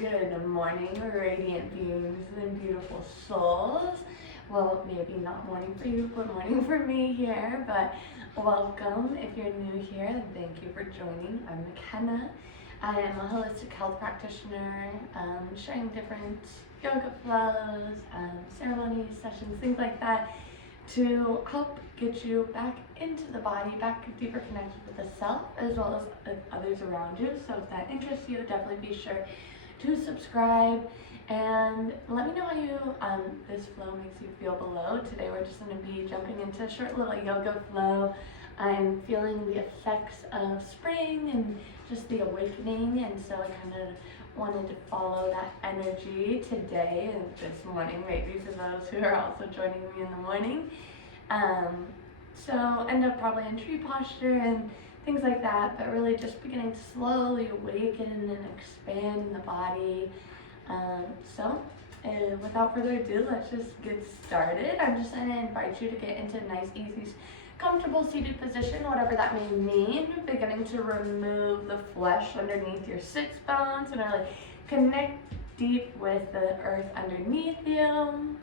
Good morning, radiant beings and beautiful souls. Well, maybe not morning for you, but morning for me here. But welcome. If you're new here, then thank you for joining. I'm McKenna. I am a holistic health practitioner, sharing different yoga flows, ceremonies, sessions, things like that, to help get you back into the body, back deeper connected with the self, as well as others around you. So if that interests you, definitely be sure to subscribe and let me know how this flow makes you feel below. Today we're just going to be jumping into a short little yoga flow. I'm feeling the effects of spring and just the awakening, and so I kind of wanted to follow that energy today and this morning, maybe for those who are also joining me in the morning. So end up probably in tree posture and things like that, but really just beginning to slowly awaken and expand in the body. Without further ado, let's just get started. I'm just going to invite you to get into a nice, easy, comfortable seated position, whatever that may mean. Beginning to remove the flesh underneath your sits bones and really connect deep with the earth underneath you.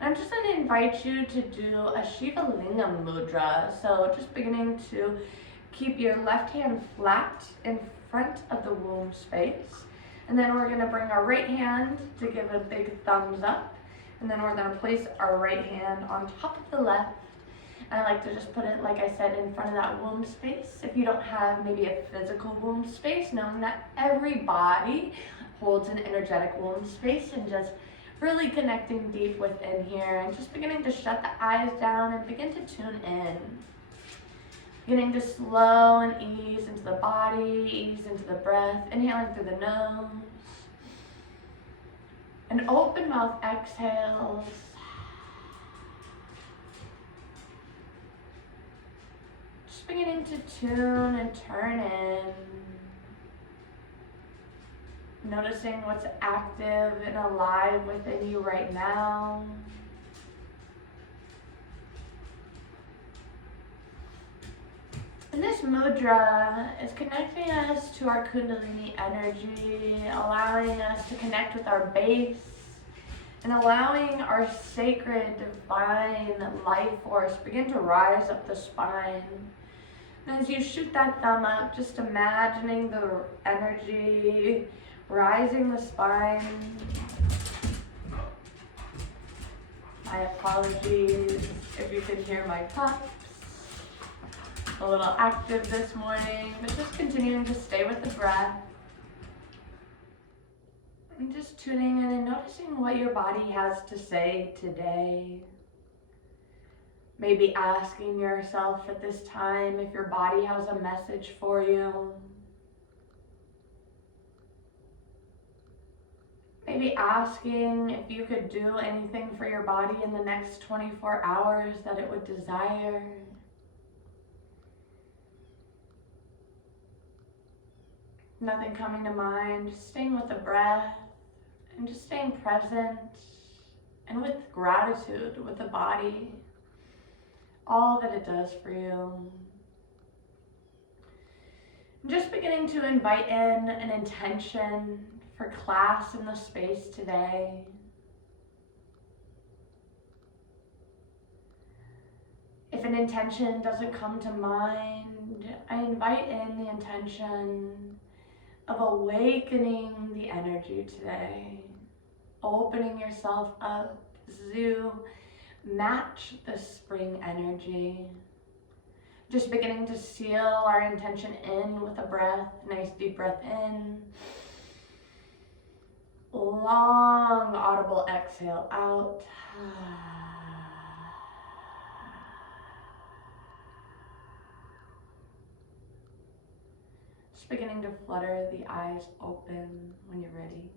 I'm just going to invite you to do a Shiva Lingam Mudra. So just beginning to keep your left hand flat in front of the womb space. And then we're going to bring our right hand to give a big thumbs up. And then we're going to place our right hand on top of the left. And I like to just put it, like I said, in front of that womb space. If you don't have maybe a physical womb space, knowing that every body holds an energetic womb space, and just really connecting deep within here and just beginning to shut the eyes down and begin to tune in. Beginning to slow and ease into the body, ease into the breath, inhaling through the nose. And open mouth exhales. Just beginning to tune and turn in. Noticing what's active and alive within you right now. And this mudra is connecting us to our kundalini energy, allowing us to connect with our base, and allowing our sacred, divine life force begin to rise up the spine. And as you shoot that thumb up, just imagining the energy rising the spine. My apologies if you can hear my pups. A little active this morning, but just continuing to stay with the breath. And just tuning in and noticing what your body has to say today. Maybe asking yourself at this time if your body has a message for you. Maybe asking if you could do anything for your body in the next 24 hours that it would desire. Nothing coming to mind, just staying with the breath and just staying present and with gratitude with the body, all that it does for you. Just beginning to invite in an intention for class in the space today. If an intention doesn't come to mind, I invite in the intention of awakening the energy today, opening yourself up as you match the spring energy. Just beginning to seal our intention in with a breath, nice deep breath in. Long audible exhale out. Just beginning to flutter the eyes open when you're ready.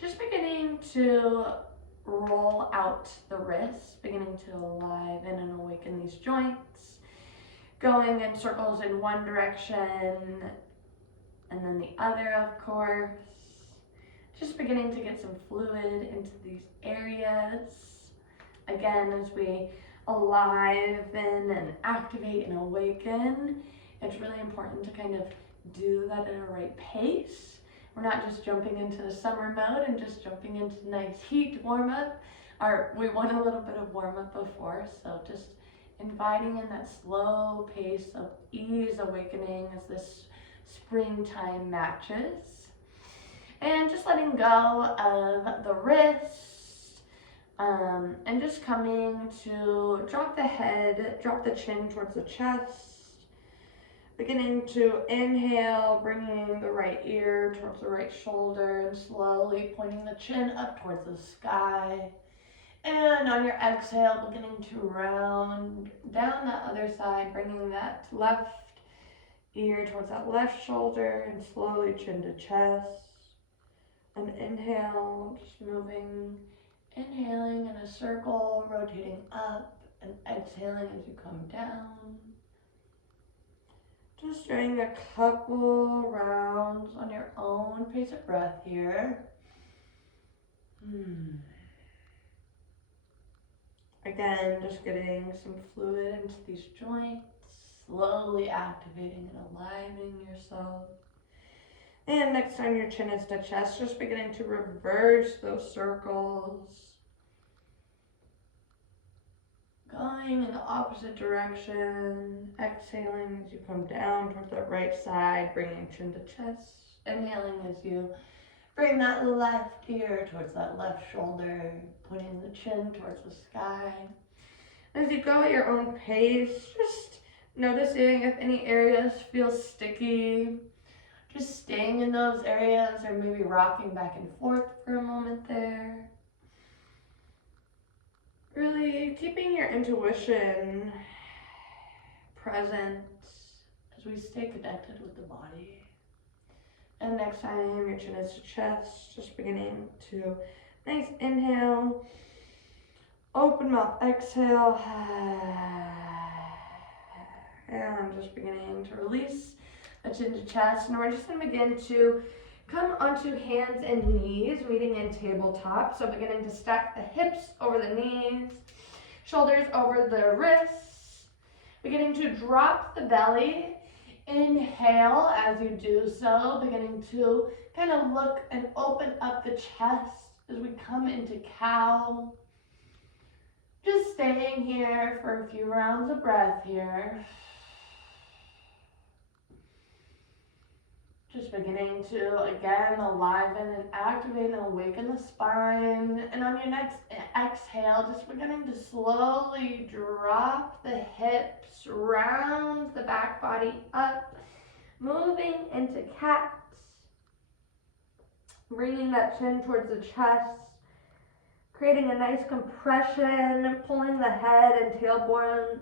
Just beginning to roll out the wrists, beginning to aliven and awaken these joints. Going in circles in one direction and then the other, of course. Just beginning to get some fluid into these areas. Again, as we aliven and activate and awaken, it's really important to kind of do that at a right pace We're not just jumping into the summer mode and just jumping into nice heat warm up. We want a little bit of warm up before, so just inviting in that slow pace of ease awakening as this springtime matches. And just letting go of the wrist, and just coming to drop the head, drop the chin towards the chest. Beginning to inhale, bringing the right ear towards the right shoulder and slowly pointing the chin up towards the sky. And on your exhale, beginning to round down the other side, bringing that left ear towards that left shoulder and slowly chin to chest. And inhale, just moving, inhaling in a circle, rotating up and exhaling as you come down. Just doing a couple rounds on your own pace of breath here. Again, just getting some fluid into these joints, slowly activating and aligning yourself. And next time your chin is to chest, just beginning to reverse those circles. Going in the opposite direction, exhaling as you come down towards the right side, bringing chin to chest. Inhaling as you bring that left ear towards that left shoulder, putting the chin towards the sky. As you go at your own pace, just noticing if any areas feel sticky, just staying in those areas or maybe rocking back and forth for a moment there. Really keeping your intuition present as we stay connected with the body. And next time your chin is to chest, just beginning to nice inhale, open mouth exhale, and just beginning to release the chin to chest. And we're just going to begin to come onto hands and knees, meeting in tabletop. So beginning to stack the hips over the knees, shoulders over the wrists. Beginning to drop the belly. Inhale as you do so, beginning to kind of look and open up the chest as we come into cow. Just staying here for a few rounds of breath here. Just beginning to, again, aliven and activate and awaken the spine. And on your next exhale, just beginning to slowly drop the hips, round the back body up, moving into cat. Bringing that chin towards the chest, creating a nice compression, pulling the head and tailbone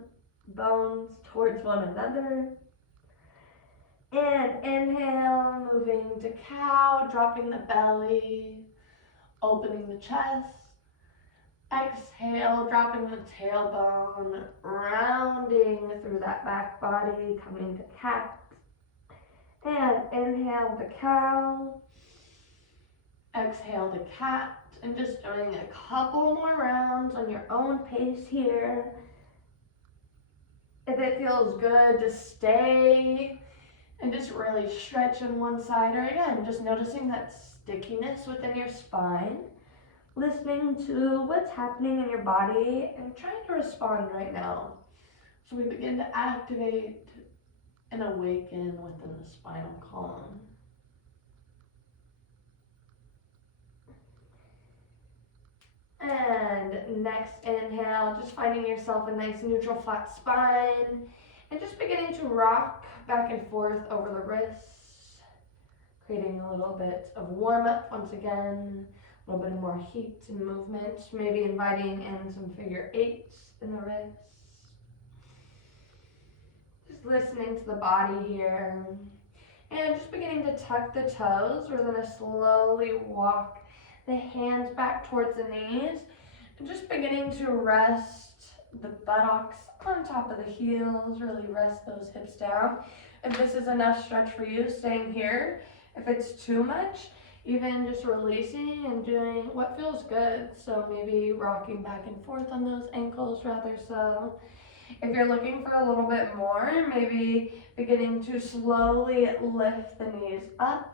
bones towards one another. And inhale, moving to cow, dropping the belly, opening the chest. Exhale, dropping the tailbone, rounding through that back body, coming to cat. And inhale to cow. Exhale to cat. And just doing a couple more rounds on your own pace here. If it feels good to stay and just really stretch on one side, or again, just noticing that stickiness within your spine, listening to what's happening in your body and trying to respond right now. So we begin to activate and awaken within the spinal column. And next inhale, just finding yourself a nice neutral flat spine and just beginning to rock back and forth over the wrists, creating a little bit of warm up once again, a little bit more heat and movement, maybe inviting in some figure eights in the wrists. Just listening to the body here and just beginning to tuck the toes. We're going to slowly walk the hands back towards the knees and just beginning to rest the buttocks on top of the heels, really rest those hips down. If this is enough stretch for you, staying here. If it's too much, even just releasing and doing what feels good. So maybe rocking back and forth on those ankles rather so. If you're looking for a little bit more, maybe beginning to slowly lift the knees up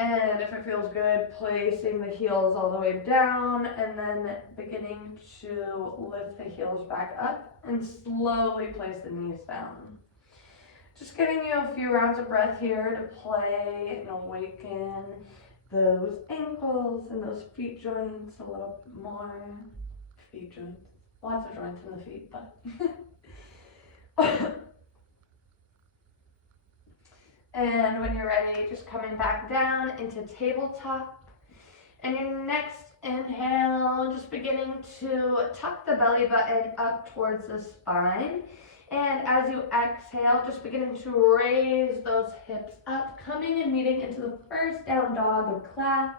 And if it feels good, placing the heels all the way down and then beginning to lift the heels back up and slowly place the knees down. Just giving you a few rounds of breath here to play and awaken those ankles and those feet joints a little bit more. Feet joints. Lots of joints in the feet, but. And when you're ready, just coming back down into tabletop. And your next inhale, just beginning to tuck the belly button up towards the spine. And as you exhale, just beginning to raise those hips up, coming and meeting into the first down dog of class.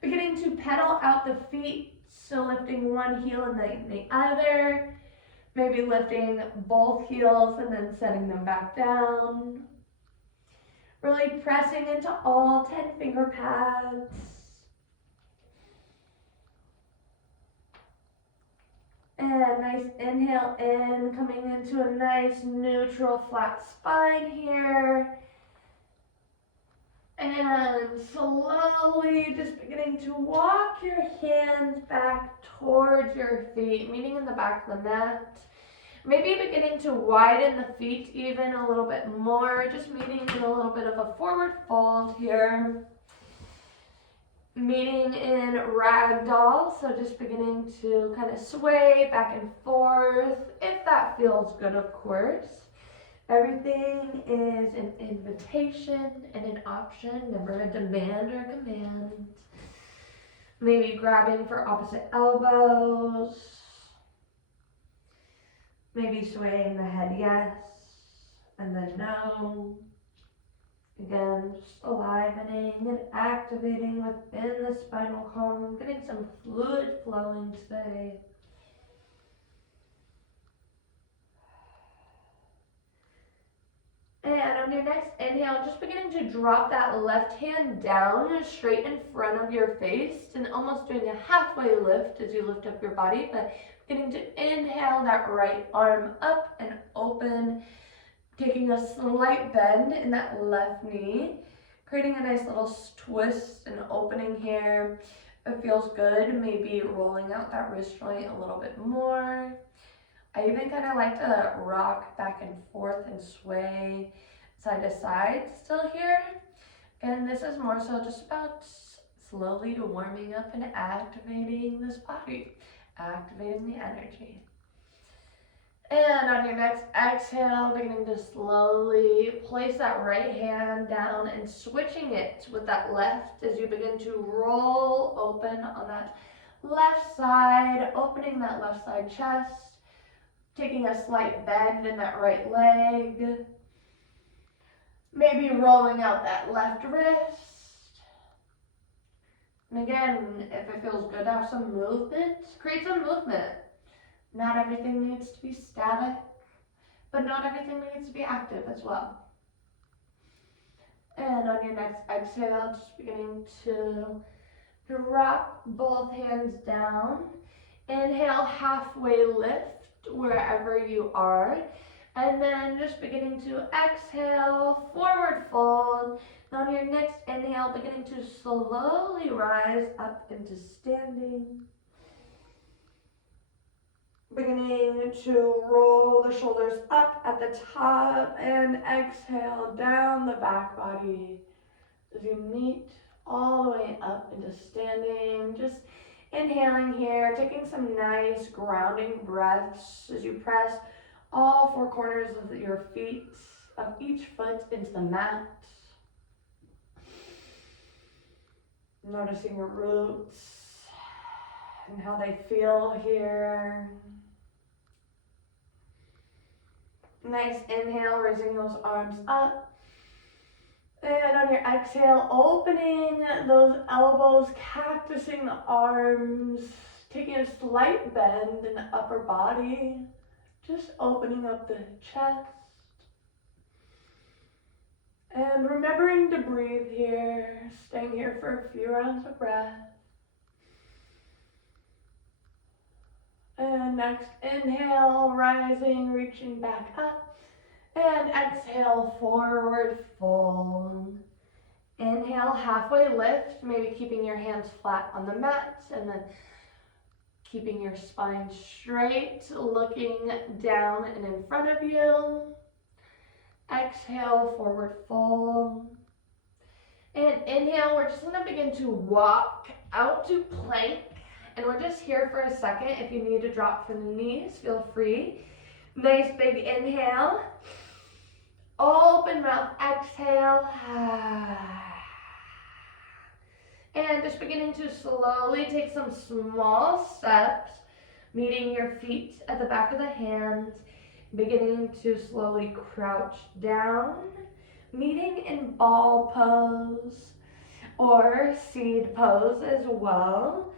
Beginning to pedal out the feet, so lifting one heel and then the other. Maybe lifting both heels and then setting them back down. Really pressing into all 10 finger pads. And nice inhale in, coming into a nice neutral flat spine here. And slowly just beginning to walk your hands back towards your feet, meeting in the back of the mat. Maybe beginning to widen the feet even a little bit more, just meeting in a little bit of a forward fold here. Meeting in ragdoll, so just beginning to kind of sway back and forth, if that feels good, of course. Everything is an invitation and an option, never a demand or a command. Maybe grabbing for opposite elbows. Maybe swaying the head yes, and then no. Again, just alivening and activating within the spinal column, getting some fluid flowing today. And on your next inhale, just beginning to drop that left hand down straight in front of your face and almost doing a halfway lift as you lift up your body, but beginning to inhale that right arm up and open, taking a slight bend in that left knee, creating a nice little twist and opening here. It feels good, maybe rolling out that wrist joint a little bit more. I even kind of like to rock back and forth and sway side to side still here. And this is more so just about slowly warming up and activating this body, activating the energy. And on your next exhale, beginning to slowly place that right hand down and switching it with that left as you begin to roll open on that left side, opening that left side chest, taking a slight bend in that right leg, maybe rolling out that left wrist. And again, if it feels good to have some movement, create some movement. Not everything needs to be static, but not everything needs to be active as well. And on your next exhale, just beginning to drop both hands down. Inhale, halfway lift wherever you are. And then just beginning to exhale, forward fold. And on your next inhale, beginning to slowly rise up into standing. Beginning to roll the shoulders up at the top and exhale down the back body as you meet all the way up into standing. Just inhaling here, taking some nice grounding breaths as you press all four corners of your feet, of each foot into the mat. Noticing your roots and how they feel here. Nice inhale, raising those arms up. And on your exhale, opening those elbows, cactusing the arms, taking a slight bend in the upper body, just opening up the chest. And remembering to breathe here, staying here for a few rounds of breath. And next inhale, rising, reaching back up. And exhale, forward fold. Inhale, halfway lift, maybe keeping your hands flat on the mat, and then keeping your spine straight, looking down and in front of you. Exhale, forward fold. And inhale, we're just gonna begin to walk out to plank. And we're just here for a second. If you need to drop from the knees, feel free. Nice big inhale. Open mouth, exhale. And just beginning to slowly take some small steps, meeting your feet at the back of the hands, beginning to slowly crouch down, meeting in ball pose or seed pose as well.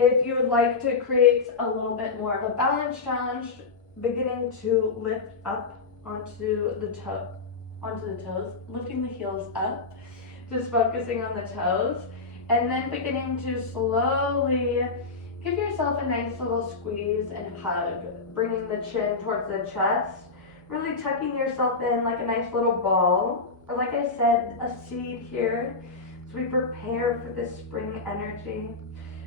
If you would like to create a little bit more of a balance challenge, beginning to lift up onto the toes, lifting the heels up, just focusing on the toes, and then beginning to slowly give yourself a nice little squeeze and hug, bringing the chin towards the chest, really tucking yourself in like a nice little ball, or like I said, a seed here, as we prepare for this spring energy.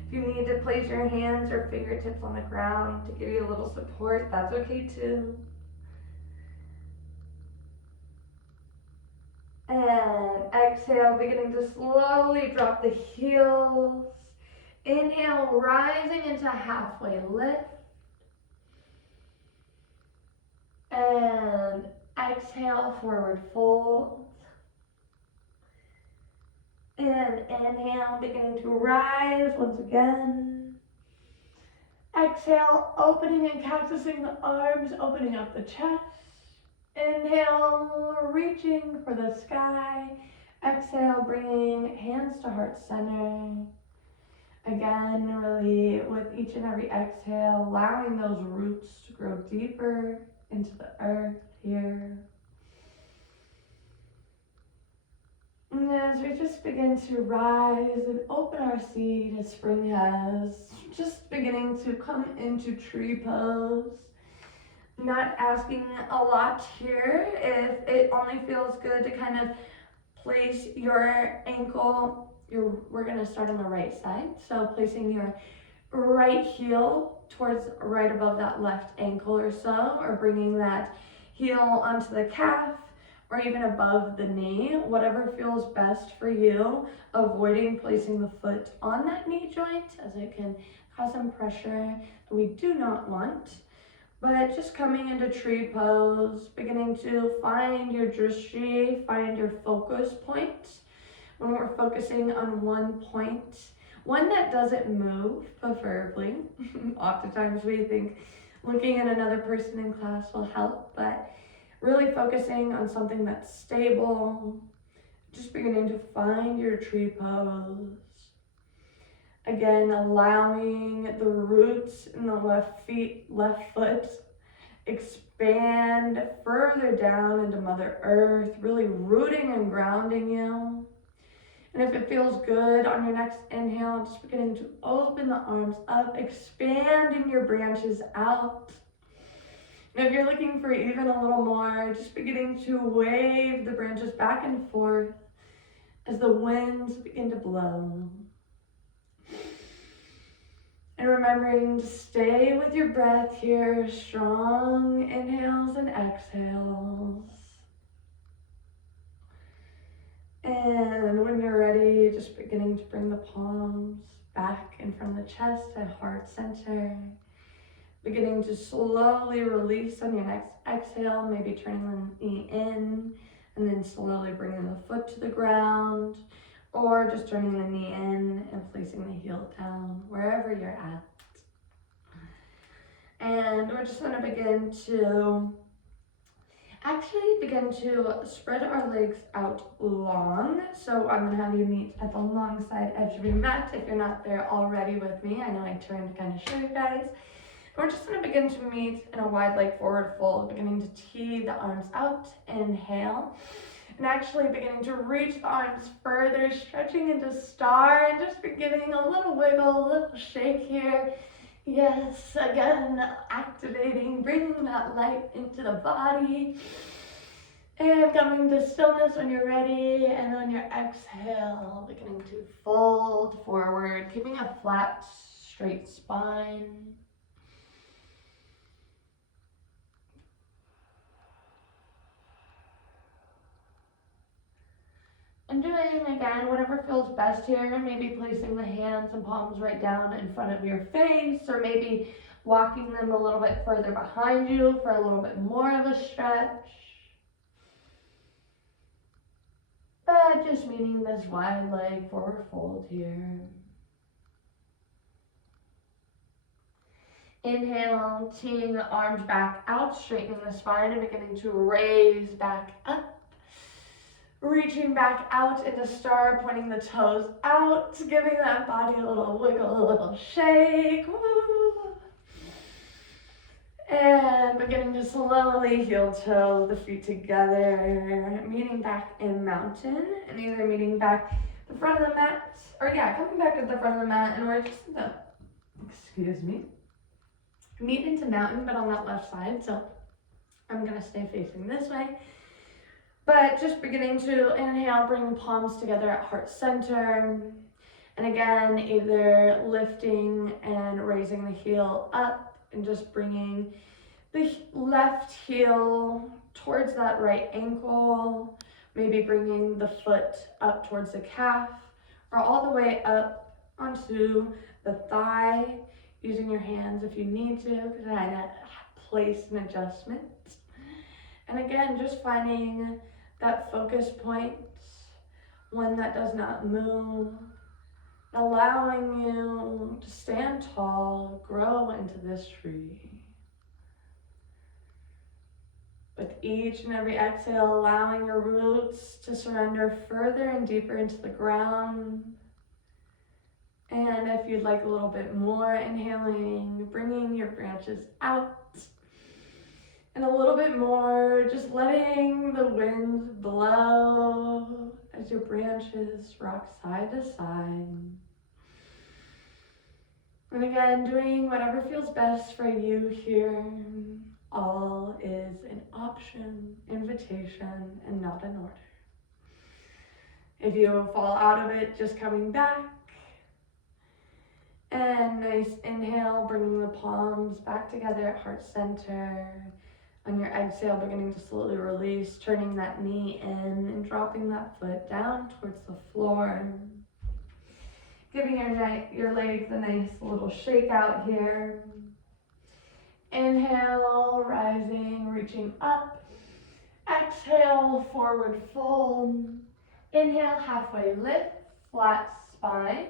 If you need to place your hands or fingertips on the ground to give you a little support, that's okay too. And exhale, beginning to slowly drop the heels. Inhale, rising into halfway lift. And exhale, forward fold. And inhale, beginning to rise once again. Exhale, opening and cactusing the arms, opening up the chest. Inhale, reaching for the sky. Exhale, bringing hands to heart center. Again, really with each and every exhale, allowing those roots to grow deeper into the earth here. And as we just begin to rise and open our seed as spring has, just beginning to come into tree pose. Not asking a lot here. If it only feels good to kind of place your ankle, we're gonna start on the right side. So placing your right heel towards right above that left ankle or so, or bringing that heel onto the calf or even above the knee, whatever feels best for you, avoiding placing the foot on that knee joint as it can cause some pressure that we do not want. But just coming into tree pose, beginning to find your drishti, find your focus point. When we're focusing on one point, one that doesn't move, preferably. Oftentimes we think looking at another person in class will help, but really focusing on something that's stable, just beginning to find your tree pose. Again, allowing the roots in the left foot expand further down into Mother Earth, really rooting and grounding you. And if it feels good on your next inhale, just beginning to open the arms up, expanding your branches out. And if you're looking for even a little more, just beginning to wave the branches back and forth as the winds begin to blow. And remembering to stay with your breath here, strong inhales and exhales. And when you're ready, just beginning to bring the palms back in front of the chest at heart center. Beginning to slowly release on your next exhale, maybe turning the knee in, and then slowly bringing the foot to the ground, or just turning the knee in and placing the heel down, wherever you're at. And we're just gonna begin to spread our legs out long. So I'm gonna have you meet at the long side edge of your mat if you're not there already with me. I know I turned to kind of show you guys. We're just gonna begin to meet in a wide leg forward fold, beginning to tee the arms out, inhale. And actually beginning to reach the arms further, stretching into star, and just beginning a little wiggle, a little shake here. Yes, again, activating, bringing that light into the body. And coming to stillness when you're ready, and on your exhale, beginning to fold forward, keeping a flat, straight spine. And doing, again, whatever feels best here, maybe placing the hands and palms right down in front of your face, or maybe walking them a little bit further behind you for a little bit more of a stretch. But just meeting this wide leg forward fold here. Inhale, teeing the arms back out, straightening the spine and beginning to raise back up. Reaching back out into star, pointing the toes out, giving that body a little wiggle, a little shake. Woo. And beginning to slowly heel toe the feet together, meeting back in mountain, and either meeting back the front of the mat, or coming back to the front of the mat, and we're just gonna, meet into mountain, but on that left side, so I'm gonna stay facing this way. But just beginning to inhale, bring the palms together at heart center. And again, either lifting and raising the heel up and just bringing the left heel towards that right ankle, maybe bringing the foot up towards the calf, or all the way up onto the thigh, using your hands if you need to, kind of place an adjustment. And again, just finding that focus point, one that does not move, allowing you to stand tall, grow into this tree. With each and every exhale, allowing your roots to surrender further and deeper into the ground. And if you'd like a little bit more, inhaling, bringing your branches out. And a little bit more, just letting the wind blow as your branches rock side to side. And again, doing whatever feels best for you here. All is an option, invitation, and not an order. If you fall out of it, just coming back. And nice inhale, bringing the palms back together at heart center. On your exhale, beginning to slowly release, turning that knee in and dropping that foot down towards the floor. Giving your legs a nice little shake out here. Inhale, rising, reaching up. Exhale, forward fold. Inhale, halfway lift, flat spine.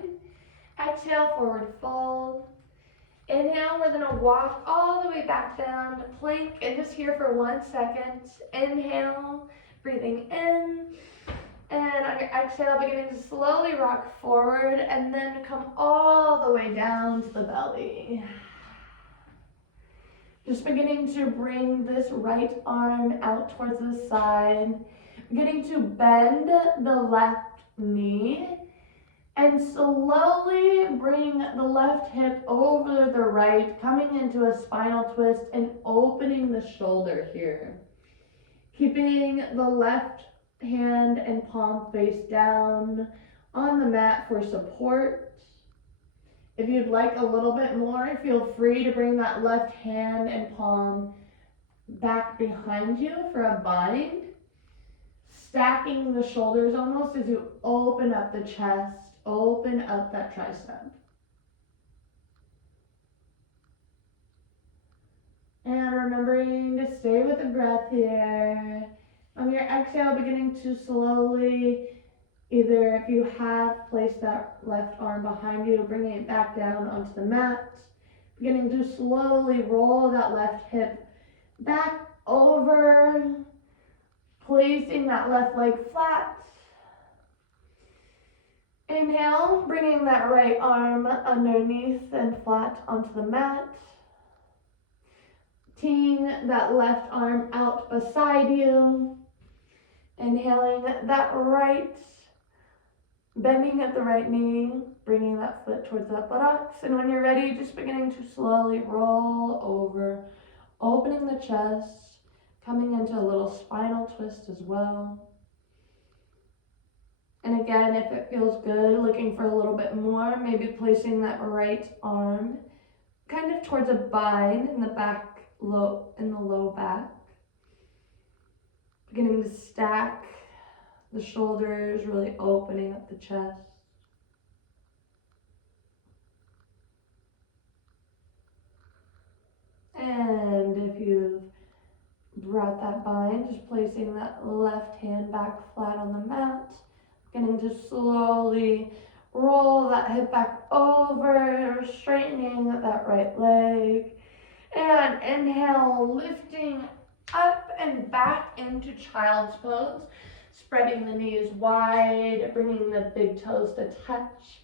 Exhale, forward fold. Inhale, we're gonna walk all the way back down to plank and just here for 1 second. Inhale, breathing in. And on your exhale, beginning to slowly rock forward and then come all the way down to the belly. Just beginning to bring this right arm out towards the side. Beginning to bend the left knee. And slowly bring the left hip over the right, coming into a spinal twist and opening the shoulder here. Keeping the left hand and palm face down on the mat for support. If you'd like a little bit more, feel free to bring that left hand and palm back behind you for a bind. Stacking the shoulders almost as you open up the chest. Open up that tricep. And remembering to stay with the breath here. On your exhale, beginning to slowly, either if you have placed that left arm behind you, bringing it back down onto the mat. Beginning to slowly roll that left hip back over. Placing that left leg flat. Inhale, bringing that right arm underneath and flat onto the mat. Teeing that left arm out beside you. Inhaling that right, bending at the right knee, bringing that foot towards that buttocks. And when you're ready, just beginning to slowly roll over, opening the chest, Coming into a little spinal twist as well. And again, if it feels good, looking for a little bit more, maybe placing that right arm kind of towards a bind in the back, in the low back. Beginning to stack the shoulders, really opening up the chest. And if you've brought that bind, just placing that left hand back flat on the mat. Beginning to slowly roll that hip back over, straightening that right leg. And inhale, lifting up and back into child's pose. Spreading the knees wide, bringing the big toes to touch.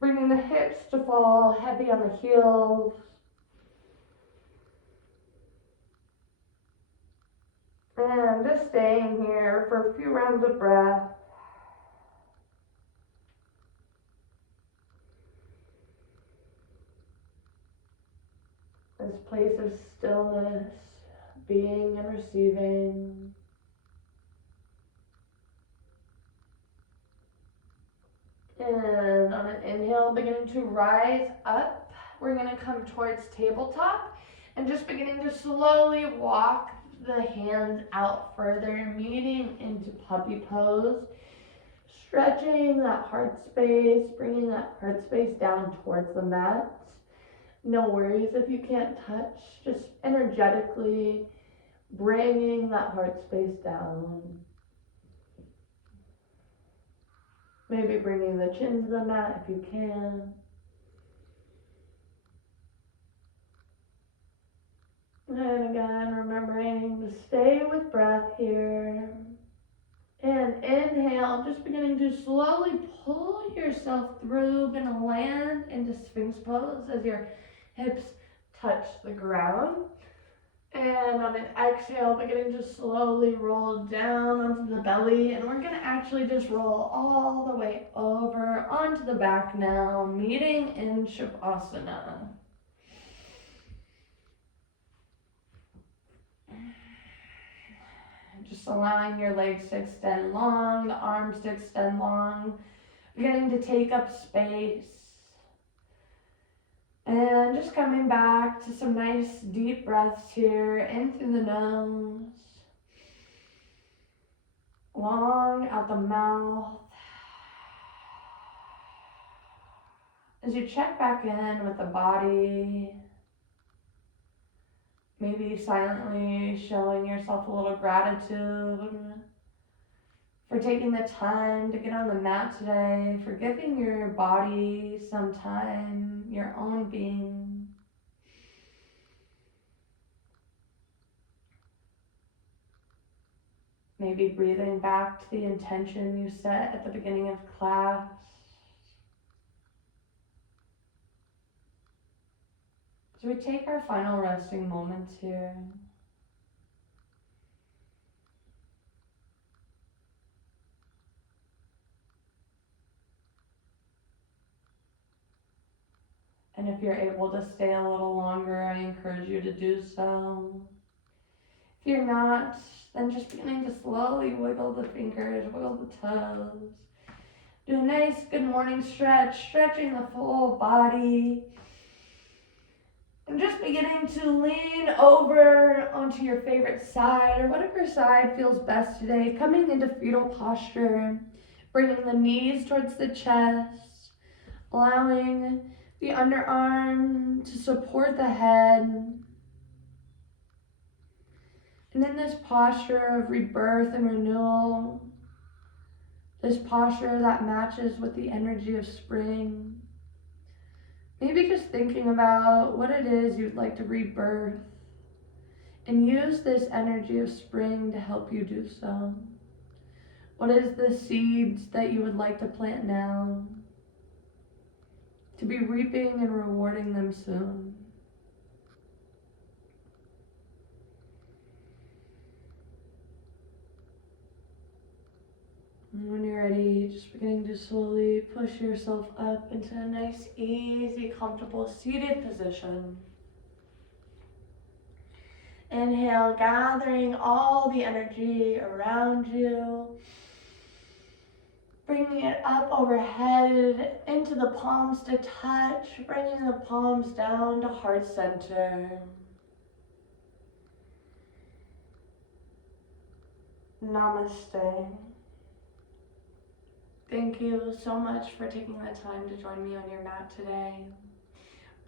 Bringing the hips to fall heavy on the heels. And just staying here for a few rounds of breath. This place of stillness, being and receiving. And on an inhale, beginning to rise up. We're going to come towards tabletop and just beginning to slowly walk the hands out further, meeting into puppy pose. Stretching that heart space, bringing that heart space down towards the mat. No worries if you can't touch, just energetically bringing that heart space down. Maybe bringing the chin to the mat if you can. And again, remembering to stay with breath here. And inhale, just beginning to slowly pull yourself through. Gonna land into Sphinx pose as your hips touch the ground. And on an exhale, beginning to slowly roll down onto the belly. And we're gonna actually just roll all the way over onto the back now, meeting in Shavasana. Just allowing your legs to extend long, the arms to extend long, beginning to take up space. And just coming back to some nice deep breaths here, in through the nose, long out the mouth. As you check back in with the body, maybe silently showing yourself a little gratitude for taking the time to get on the mat today, for giving your body some time, your own being. Maybe breathing back to the intention you set at the beginning of class. So we take our final resting moments here. And if you're able to stay a little longer, I encourage you to do so. If you're not, then just beginning to slowly wiggle the fingers, wiggle the toes. Do a nice good morning stretch, stretching the full body. And just beginning to lean over onto your favorite side, or whatever side feels best today. Coming into fetal posture, bringing the knees towards the chest, allowing the underarm to support the head. And in this posture of rebirth and renewal, this posture that matches with the energy of spring, maybe just thinking about what it is you'd like to rebirth and use this energy of spring to help you do so. What is the seeds that you would like to plant now to be reaping and rewarding them soon? And when you're ready, just beginning to slowly push yourself up into a nice, easy, comfortable seated position. Inhale, gathering all the energy around you. Bringing it up overhead into the palms to touch, bringing the palms down to heart center. Namaste. Thank you so much for taking the time to join me on your mat today.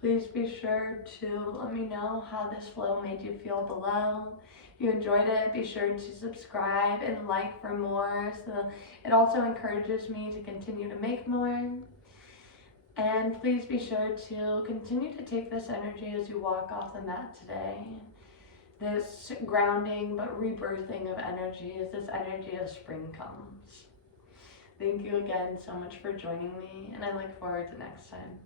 Please be sure to let me know how this flow made you feel below. If you enjoyed it, be sure to subscribe and like for more, so it also encourages me to continue to make more. And please be sure to continue to take this energy as you walk off the mat today. This grounding but rebirthing of energy as this energy of spring comes. Thank you again so much for joining me, and I look forward to next time.